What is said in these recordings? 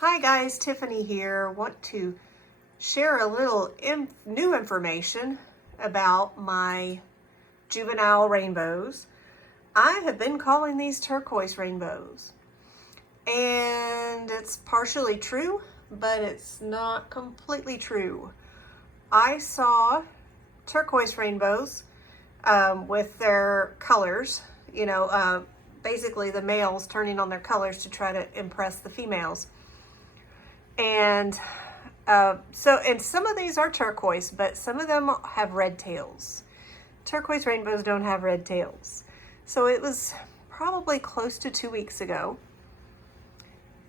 Hi guys, Tiffany here. Want to share a little new information about my juvenile rainbows. I have been calling these turquoise rainbows, and it's partially true, but it's not completely true. I saw turquoise rainbows with their colors, basically the males turning on their colors to try to impress the females. And and some of these are turquoise, but some of them have red tails. Turquoise rainbows don't have red tails. So it was probably close to 2 weeks ago,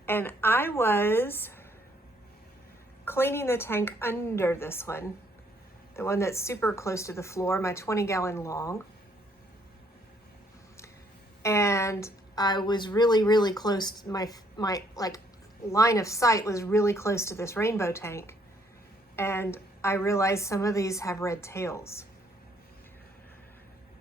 and I was cleaning the tank under this one, the one that's super close to the floor, my 20-gallon long. And I was really close, my line of sight was really close to this rainbow tank, and I realized some of these have red tails.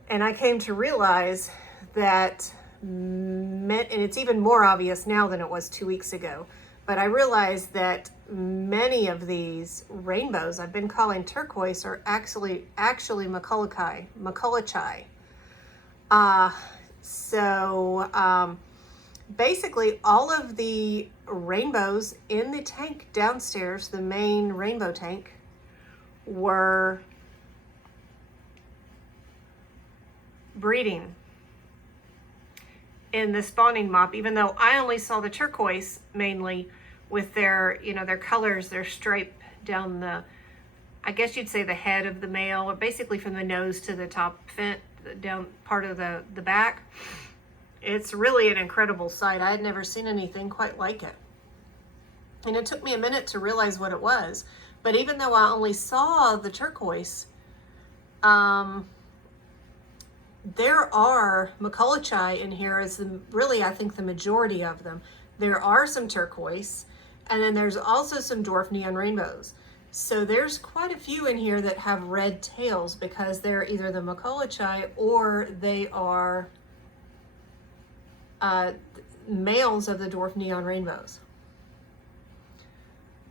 And I came to realize that, and it's even more obvious now than it was 2 weeks ago, but I realized that many of these rainbows I've been calling turquoise are actually MacCullochi. Basically all of the rainbows in the tank downstairs, the main rainbow tank, were breeding in the spawning mop, even though I only saw the turquoise mainly with their, their colors, their stripe down the, I guess you'd say the head of the male, or basically from the nose to the top fin, down part of the back. It's really an incredible sight. I had never seen anything quite like it. And it took me a minute to realize what it was. But even though I only saw the turquoise, there are MacCullochi in here, really, I think, the majority of them. There are some turquoise, and then there's also some dwarf neon rainbows. So there's quite a few in here that have red tails because they're either the MacCullochi or they are males of the dwarf neon rainbows.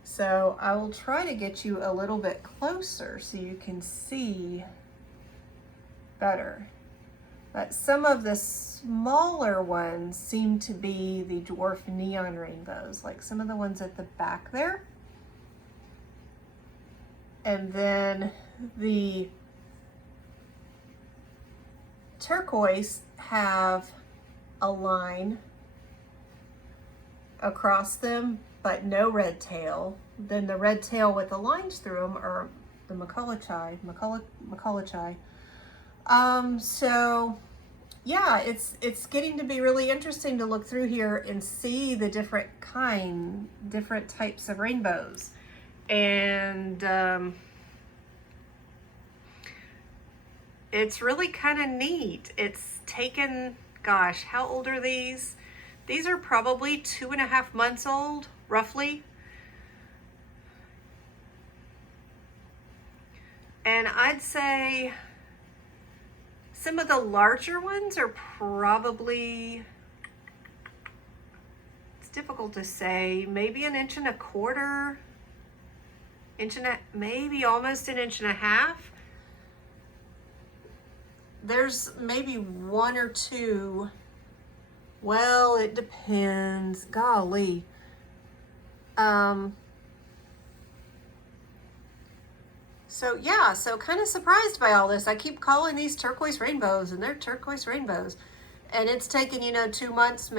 So I will try to get you a little bit closer so you can see better. But some of the smaller ones seem to be the dwarf neon rainbows, like some of the ones at the back there. And then the turquoise have a line across them, but no red tail. Then the red tail with the lines through them are the MacCullochi. So yeah, it's getting to be really interesting to look through here and see the different types of rainbows. And it's really kind of neat. It's taken, gosh, how old are these? These are probably 2.5 months old, roughly. And I'd say some of the larger ones are probably, it's difficult to say, maybe 1.25 inches, maybe almost 1.5 inches. There's maybe one or two. Well, it depends. Golly. So yeah, so kind of surprised by all this. I keep calling these turquoise rainbows, and they're turquoise rainbows. And it's taken, 2 months,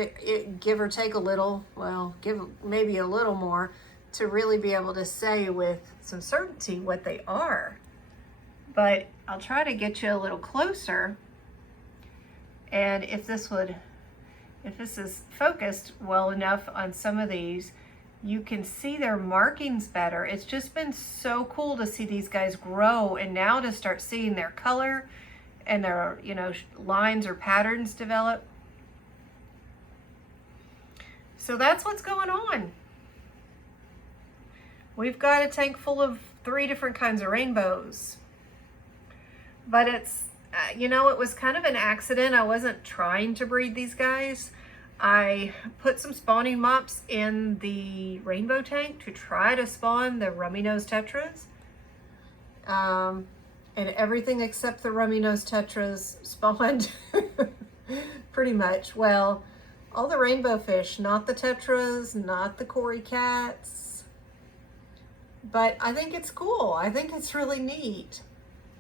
give or take a little, well, give maybe a little more, to really be able to say with some certainty what they are. But I'll try to get you a little closer. And if this is focused well enough on some of these, you can see their markings better. It's just been so cool to see these guys grow, and now to start seeing their color and their, lines or patterns develop. So that's what's going on. We've got a tank full of 3 different kinds of rainbows. But it's, it was kind of an accident. I wasn't trying to breed these guys. I put some spawning mops in the rainbow tank to try to spawn the rummy-nosed tetras. And everything except the rummy-nosed tetras spawned pretty much. Well, all the rainbow fish, not the tetras, not the cory cats. But I think it's cool. I think it's really neat.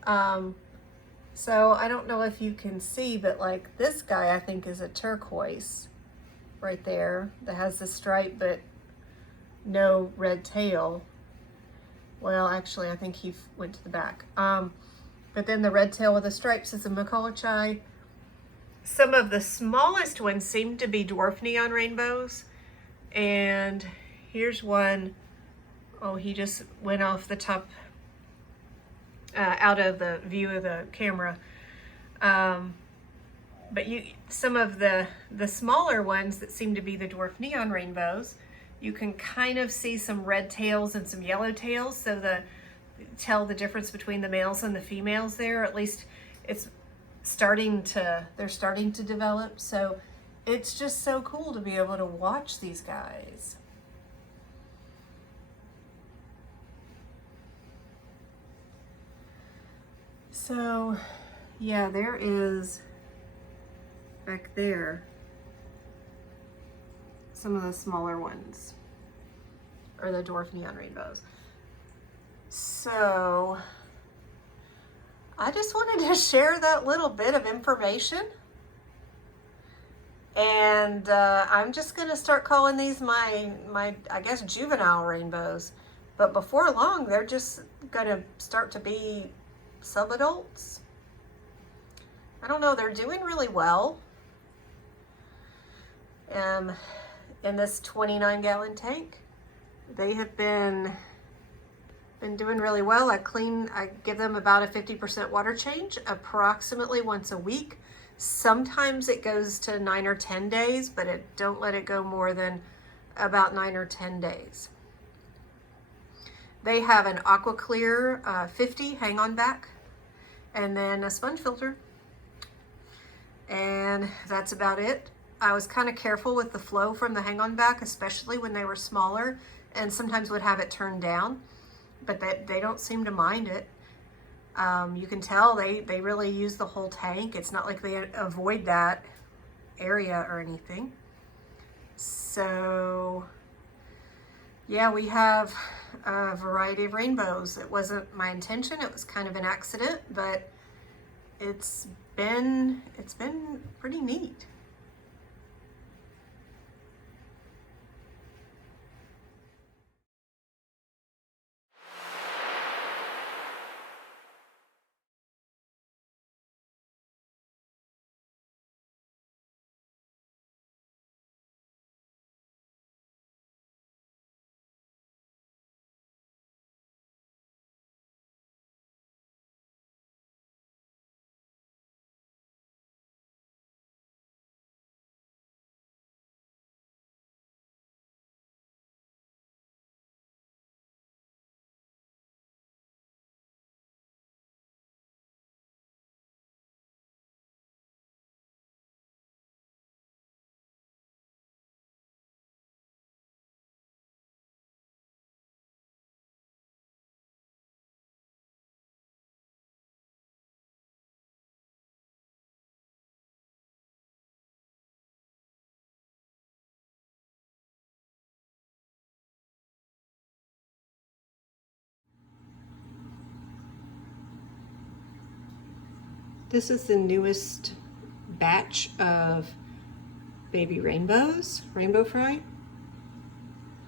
So I don't know if you can see, but like this guy I think is a turquoise right there that has the stripe but no red tail. Well, actually I think he went to the back. But then the red tail with the stripes is a MacCullochi. Some of the smallest ones seem to be dwarf neon rainbows. And here's one. Oh, he just went off the top, out of the view of the camera. But some of the smaller ones that seem to be the dwarf neon rainbows, you can kind of see some red tails and some yellow tails, so tell the difference between the males and the females there. At least they're starting to develop. So it's just so cool to be able to watch these guys. So yeah, there is back there some of the smaller ones, or the dwarf neon rainbows. So I just wanted to share that little bit of information. And I'm just gonna start calling these my I guess juvenile rainbows. But before long, they're just gonna start to be subadults. I don't know, they're doing really well. In this 29-gallon tank, they have been doing really well. I give them about a 50% water change approximately once a week. Sometimes it goes to 9 or 10 days, but don't let it go more than about 9 or 10 days. They have an aqua clear 50 hang on back, and then a sponge filter, and that's about it. I was kind of careful with the flow from the hang on back, especially when they were smaller, and sometimes would have it turned down, but they don't seem to mind it. You can tell they really use the whole tank. It's not like they avoid that area or anything. So yeah, we have a variety of rainbows. It wasn't my intention, it was kind of an accident, but it's been pretty neat. This is the newest batch of baby rainbows, rainbow fry.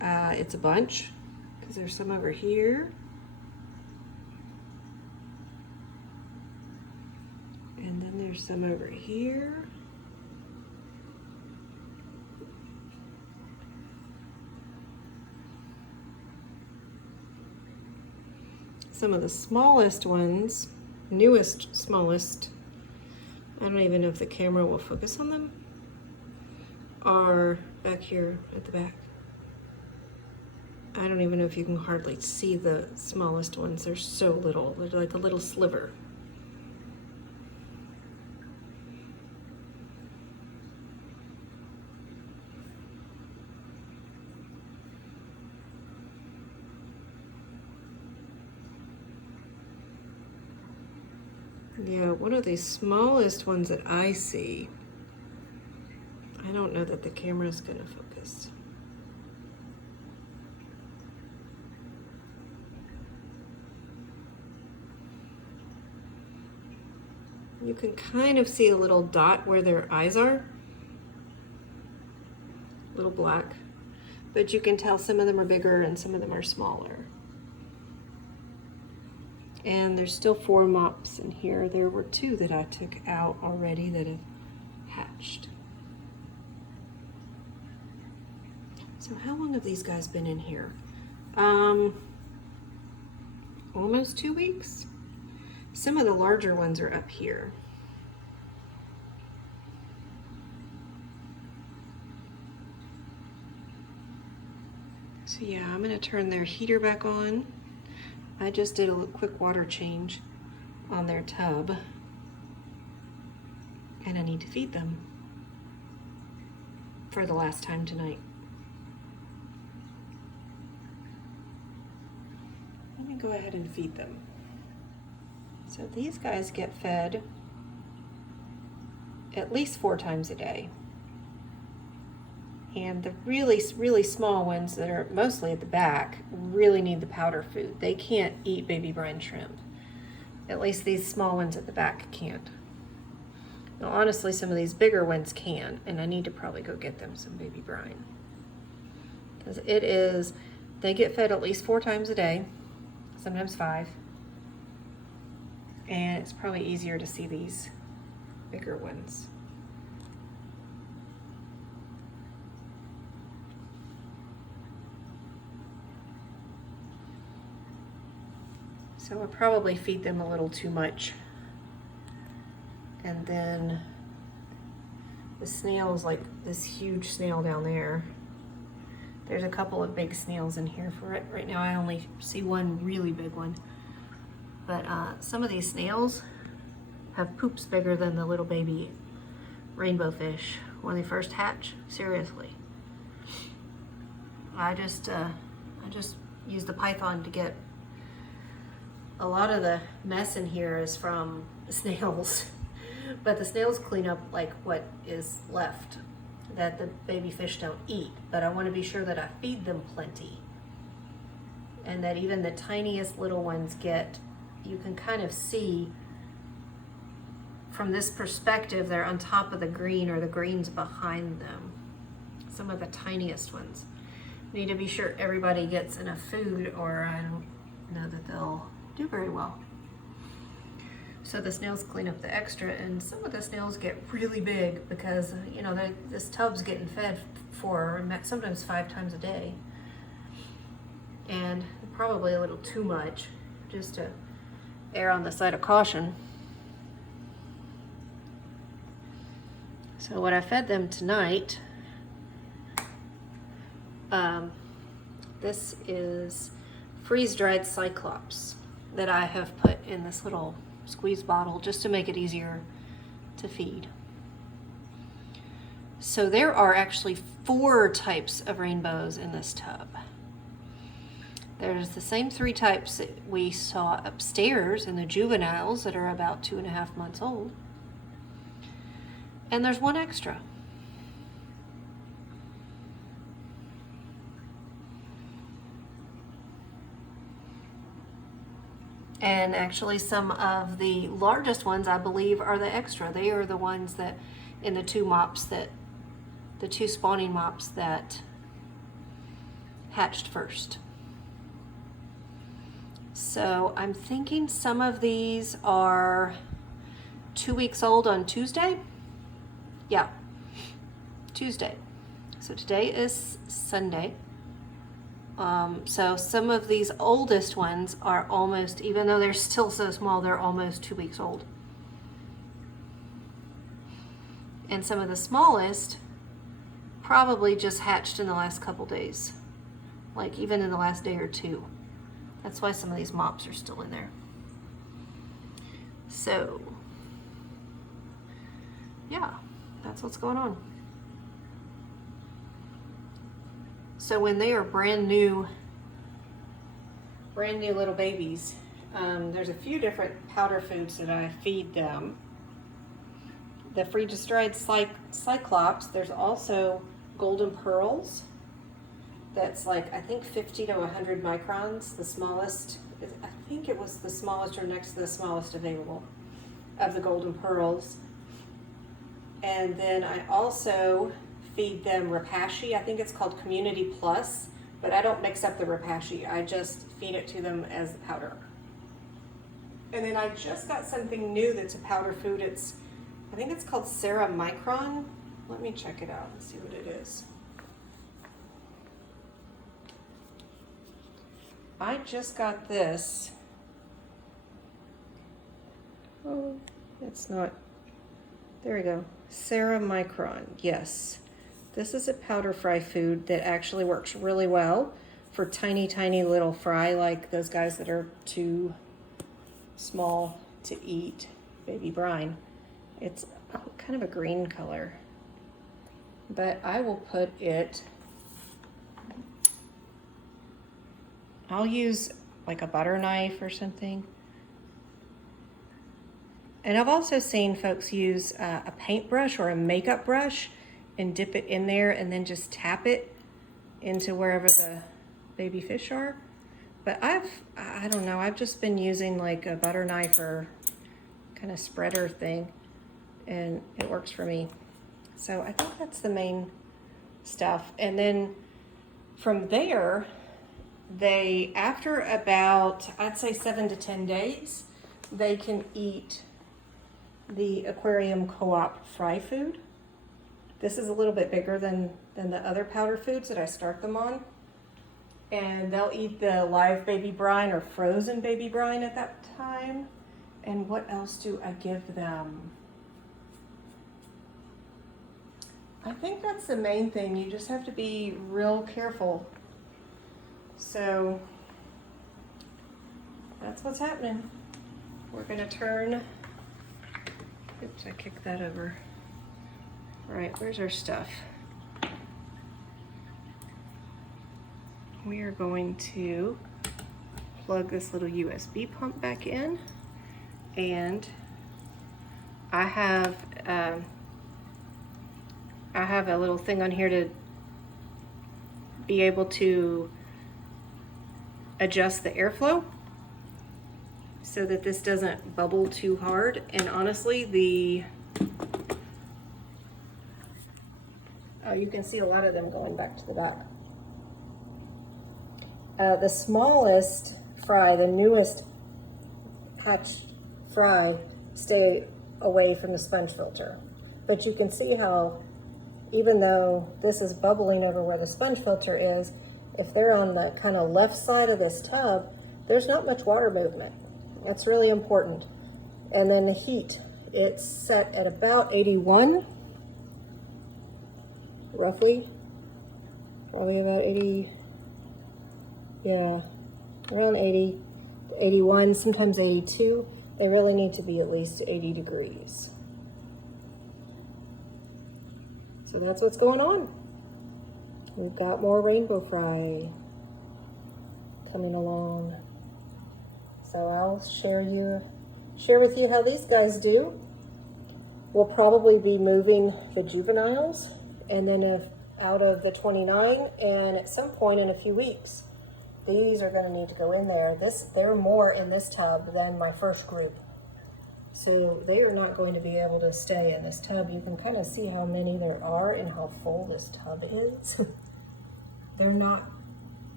It's a bunch, because there's some over here. And then there's some over here. Some of the smallest ones, smallest, I don't even know if the camera will focus on them, are back here at the back. I don't even know if you can hardly see the smallest ones. They're so little, they're like a little sliver. Yeah, one of the smallest ones that I see. I don't know that the camera's gonna focus. You can kind of see a little dot where their eyes are. Little black. But you can tell some of them are bigger and some of them are smaller. And there's still 4 mops in here. There were 2 that I took out already that have hatched. So how long have these guys been in here? Almost 2 weeks. Some of the larger ones are up here. So yeah, I'm gonna turn their heater back on. I just did a quick water change on their tub, and I need to feed them for the last time tonight. Let me go ahead and feed them. So these guys get fed at least 4 times a day. And the really, really small ones that are mostly at the back really need the powder food. They can't eat baby brine shrimp. At least these small ones at the back can't. Now honestly, some of these bigger ones can, and I need to probably go get them some baby brine. Because they get fed at least 4 times a day, sometimes 5. And it's probably easier to see these bigger ones. So I'll probably feed them a little too much. And then the snails, like this huge snail down there. There's a couple of big snails in here for it. Right now I only see one really big one. But some of these snails have poops bigger than the little baby rainbow fish when they first hatch. Seriously. I just use the Python to get a lot of the mess in here is from the snails, but the snails clean up like what is left that the baby fish don't eat. But I want to be sure that I feed them plenty, and that even the tiniest little ones get, you can kind of see from this perspective, they're on top of the green or the green's behind them. Some of the tiniest ones. Need to be sure everybody gets enough food, or I don't know that they'll do very well. So the snails clean up the extra, and some of the snails get really big because, you know, this tub's getting fed 4, sometimes 5 times a day. And probably a little too much, just to err on the side of caution. So what I fed them tonight, this is freeze-dried Cyclops that I have put in this little squeeze bottle just to make it easier to feed. So there are actually 4 types of rainbows in this tub. There's the same 3 types that we saw upstairs in the juveniles that are about 2.5 months old. And there's 1 extra. And actually some of the largest ones, I believe, are the extra. They are the ones that in the 2 mops that, the 2 spawning mops that hatched first. So I'm thinking some of these are 2 weeks old on Tuesday. Yeah, Tuesday. So today is Sunday. So some of these oldest ones are almost, even though they're still so small, they're almost 2 weeks old. And some of the smallest probably just hatched in the last couple days, like even in the last day or 2. That's why some of these mops are still in there. So, yeah, that's what's going on. So when they are brand new little babies, There's a few different powder foods that I feed them. The freeze-dried Cyclops, there's also golden pearls. That's like, I think 50 to 100 microns, the smallest. I think it was the smallest or next to the smallest available of the golden pearls. And then I also feed them Repashy. I think it's called Community Plus, but I don't mix up the Repashy. I just feed it to them as the powder. And then I just got something new that's a powder food. I think it's called Sarah Micron. Let me check it out and see what it is. I just got this. Oh, it's not. There we go. Sarah Micron. Yes. This is a powder fry food that actually works really well for tiny, tiny little fry, like those guys that are too small to eat baby brine. It's kind of a green color, but I will put it, I'll use like a butter knife or something. And I've also seen folks use a paintbrush or a makeup brush and dip it in there and then just tap it into wherever the baby fish are. But I don't know, I've just been using like a butter knife or kind of spreader thing, and it works for me. So I think that's the main stuff. And then from there, they, after about, I'd say 7 to 10 days, they can eat the aquarium co-op fry food. This is a little bit bigger than the other powder foods that I start them on. And they'll eat the live baby brine or frozen baby brine at that time. And what else do I give them? I think that's the main thing. You just have to be real careful. So that's what's happening. We're gonna turn, oops, I kicked that over. All right, where's our stuff? We are going to plug this little USB pump back in, and I have a little thing on here to be able to adjust the airflow so that this doesn't bubble too hard. And honestly, you can see a lot of them going back to the back. The smallest fry, the newest hatch fry, stay away from the sponge filter. But you can see how, even though this is bubbling over where the sponge filter is, if they're on the kind of left side of this tub, there's not much water movement. That's really important. And then the heat, it's set at about 81, roughly. Probably about 80, yeah, around 80, 81, sometimes 82. They really need to be at least 80 degrees. So that's what's going on. We've got more rainbow fry coming along. So I'll share with you how these guys do. We'll probably be moving the juveniles, and then out of the 29, and at some point in a few weeks, these are going to need to go in there. They're more in this tub than my first group. So they are not going to be able to stay in this tub. You can kind of see how many there are and how full this tub is.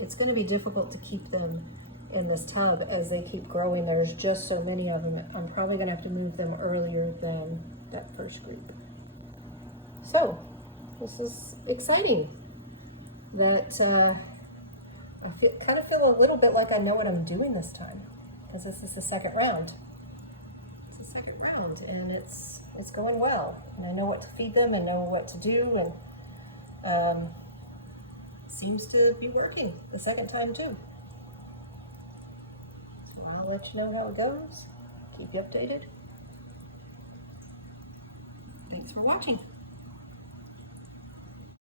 It's going to be difficult to keep them in this tub as they keep growing. There's just so many of them. I'm probably going to have to move them earlier than that first group. So this is exciting. That I kind of feel a little bit like I know what I'm doing this time, because this is the second round. It's the second round, and it's going well. And I know what to feed them and know what to do, and seems to be working the second time too. So I'll let you know how it goes. Keep you updated. Thanks for watching.